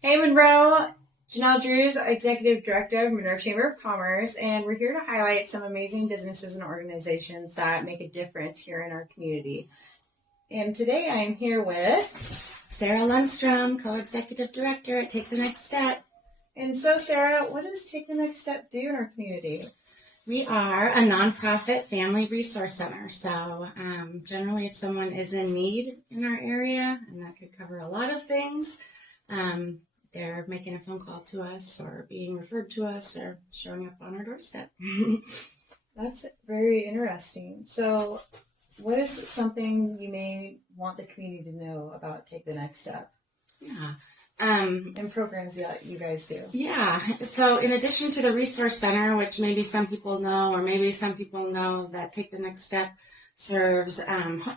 Hey Monroe, Janelle Drews, Executive Director of Monroe Chamber of Commerce, and we're here to highlight some amazing businesses and organizations that make a difference here in our community. And today I am here with Sarah Lundstrom, Co-Executive Director at Take the Next Step. And so Sarah, what does Take the Next Step do in our community? We are a nonprofit family resource center. So generally if someone is in need in our area, and that could cover a lot of things, they're making a phone call to us or being referred to us or showing up on our doorstep. That's very interesting. So what is something you may want the community to know about Take the Next Step? Yeah. And programs that you guys do. Yeah. So in addition to the Resource Center, which maybe some people know, or maybe some people know that Take the Next Step serves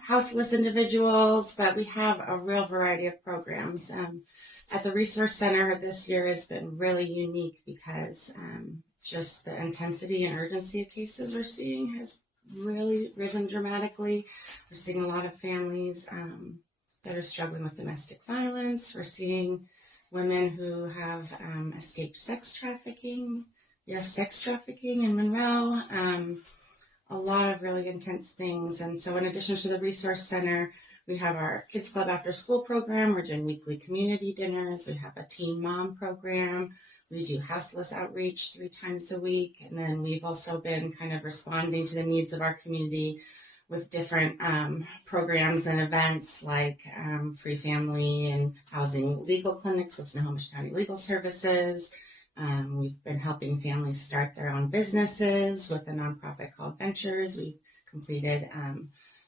houseless individuals, but we have a real variety of programs. At the Resource Center this year has been really unique because just the intensity and urgency of cases we're seeing has really risen dramatically. We're seeing a lot of families that are struggling with domestic violence. We're seeing women who have escaped sex trafficking. Yes, sex trafficking in Monroe. A lot of really intense things. And so in addition to the Resource Center, we have our Kids Club after school program. We're doing weekly community dinners. We have a teen mom program. We do houseless outreach 3 times a week. And then we've also been kind of responding to the needs of our community with different programs and events like free family and housing legal clinics with Snohomish County Legal Services. We've been helping families start their own businesses with a nonprofit called Ventures. We've completed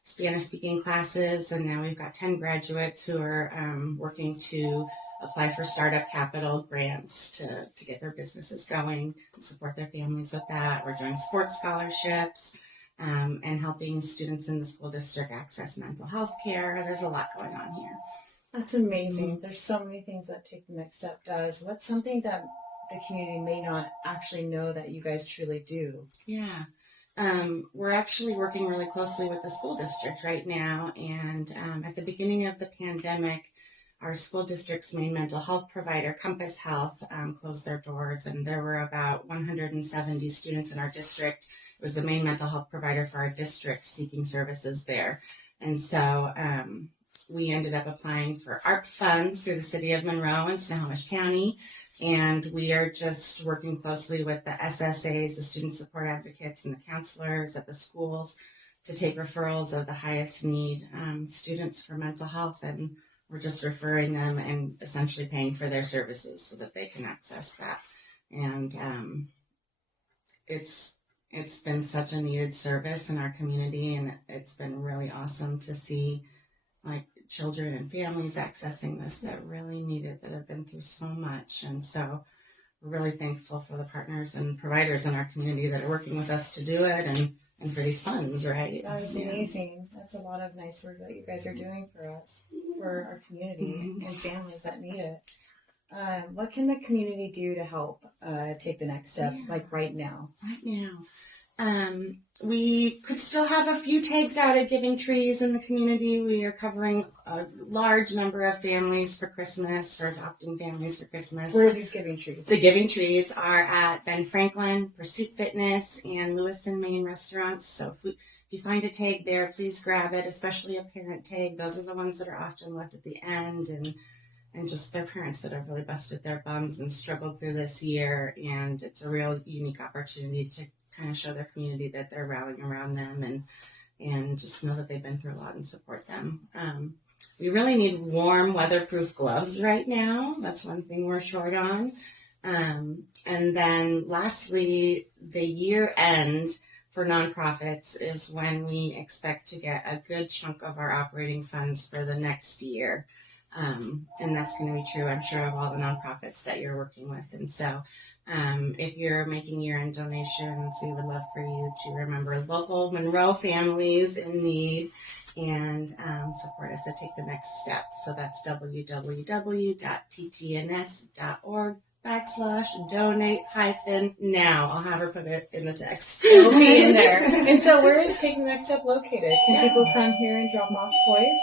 Spanish-speaking classes, and now we've got 10 graduates who are working to apply for startup capital grants to get their businesses going and support their families with that. We're doing sports scholarships. And helping students in the school district access mental health care. There's a lot going on here. That's amazing. There's so many things that Take the Next Step does. What's something that the community may not actually know that you guys truly do? Yeah. We're actually working really closely with the school district right now. And at the beginning of the pandemic, our school district's main mental health provider, Compass Health, closed their doors. And there were about 170 students in our district. It was the main mental health provider for our district seeking services there. And so we ended up applying for ARP funds through the city of Monroe and Snohomish County. And we are just working closely with the SSAs, the student support advocates, and the counselors at the schools to take referrals of the highest need students for mental health. And we're just referring them and essentially paying for their services so that they can access that. And it's been such a needed service in our community, and it's been really awesome to see like children and families accessing this that really need it, that have been through so much. And so we're really thankful for the partners and providers in our community that are working with us to do it and for these funds, right? That is amazing. That's a lot of nice work that you guys are doing for us, for our community and families that need it. What can the community do to help take the next step, like right now? Right now. We could still have a few tags out at Giving Trees in the community. We are covering a large number of families for Christmas, or adopting families for Christmas. Where are these Giving Trees? The Giving Trees are at Ben Franklin, Pursuit Fitness, and Lewis and Main restaurants. So if you find a tag there, please grab it, especially a parent tag. Those are the ones that are often left at the end, and just their parents that have really busted their bums and struggled through this year. And it's a real unique opportunity to kind of show their community that they're rallying around them and just know that they've been through a lot and support them. We really need warm, weatherproof gloves right now. That's one thing we're short on. And then lastly, the year end for nonprofits is when we expect to get a good chunk of our operating funds for the next year. And that's going to be true, I'm sure, of all the nonprofits that you're working with. And so if you're making year-end donations, we would love for you to remember local Monroe families in need and support us to take the next step. So that's www.ttns.org/donate-now. I'll have her put it in the text. It'll be in there. And so where is Taking the Next Step located? Can people come here and drop off toys?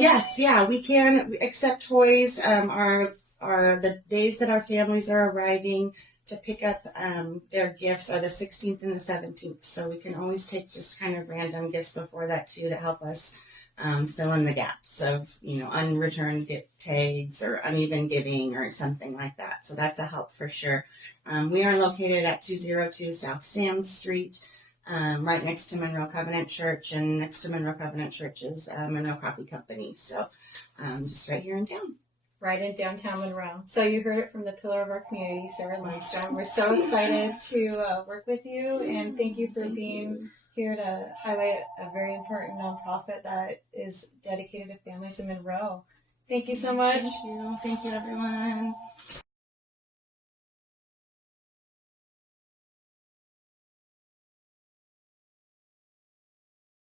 Yes, yeah, we can accept toys. Our the days that our families are arriving to pick up their gifts are the 16th and the 17th. So we can always take just kind of random gifts before that too to help us fill in the gaps of, unreturned gift tags or uneven giving or something like that. So that's a help for sure. We are located at 202 South Sam Street, right next to Monroe Covenant Church, and next to Monroe Covenant Church is Monroe Coffee Company. So just right here in town. Right in downtown Monroe. So you heard it from the pillar of our community, Sarah Lundstrom. We're so excited to work with you, and thank you for being here to highlight a very important nonprofit that is dedicated to families in Monroe. Thank you so much. Thank you, everyone.